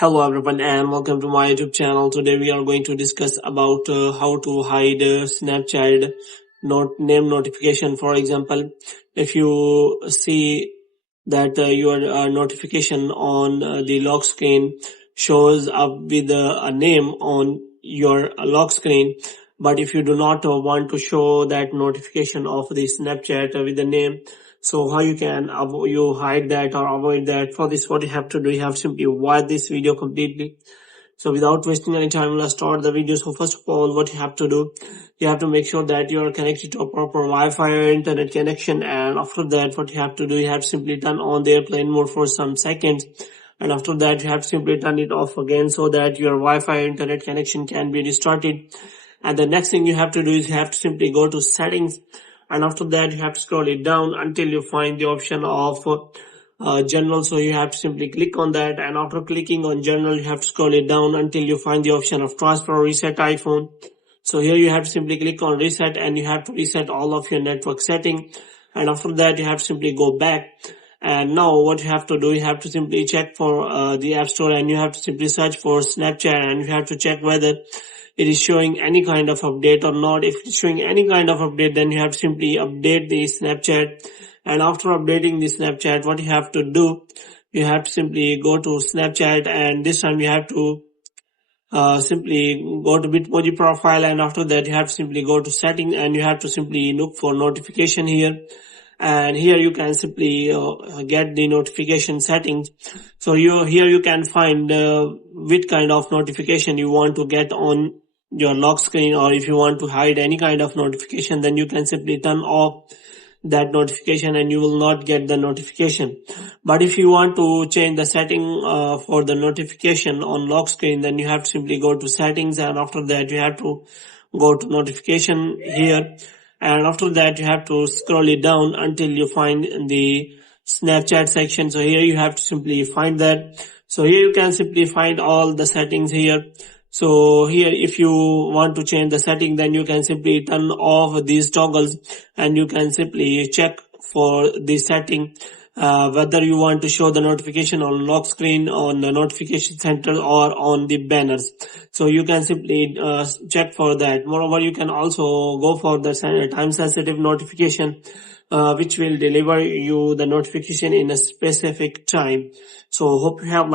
Hello everyone and welcome to my YouTube channel. Today we are going to discuss about how to hide Snapchat name notification. For example, if you see that your notification on the lock screen shows up with a name on your lock screen, but if you do not want to show that notification of the Snapchat with the name, so how you can you hide that or avoid that? For this, what you have to do, you have to simply watch this video completely. So without wasting any time, let's start the video. So first of all, what you have to do, you have to make sure that you are connected to a proper Wi-Fi or internet connection. And after that, what you have to do, you have to simply turn on the airplane mode for some seconds. And after that, you have to simply turn it off again so that your Wi-Fi or internet connection can be restarted. And the next thing you have to do is you have to simply go to settings. And after that, you have to scroll it down until you find the option of general. So you have to simply click on that, and after clicking on general, you have to scroll it down until you find the option of transfer or reset iPhone. So here you have to simply click on reset, and you have to reset all of your network setting. And after that, you have to simply go back. And now what you have to do, you have to simply check for the App Store, and you have to simply search for Snapchat, and you have to check whether it is showing any kind of update or not. If it's showing any kind of update, then you have to simply update the Snapchat. And after updating the Snapchat, what you have to do, you have to simply go to Snapchat, and this time you have to simply go to Bitmoji profile, and after that you have to simply go to setting, and you have to simply look for notification here. And here you can simply get the notification settings. So here you can find which kind of notification you want to get on your lock screen, or if you want to hide any kind of notification, then you can simply turn off that notification and you will not get the notification. But if you want to change the setting for the notification on lock screen, then you have to simply go to settings, and after that you have to go to notification here. And after that, you have to scroll it down until you find the Snapchat section. So here you have to simply find that. So here you can simply find all the settings here. So here, if you want to change the setting, then you can simply turn off these toggles, and you can simply check for the setting, whether you want to show the notification on lock screen, on the notification center, or on the banners. So you can simply check for that. Moreover, you can also go for the time sensitive notification, which will deliver you the notification in a specific time. So hope you have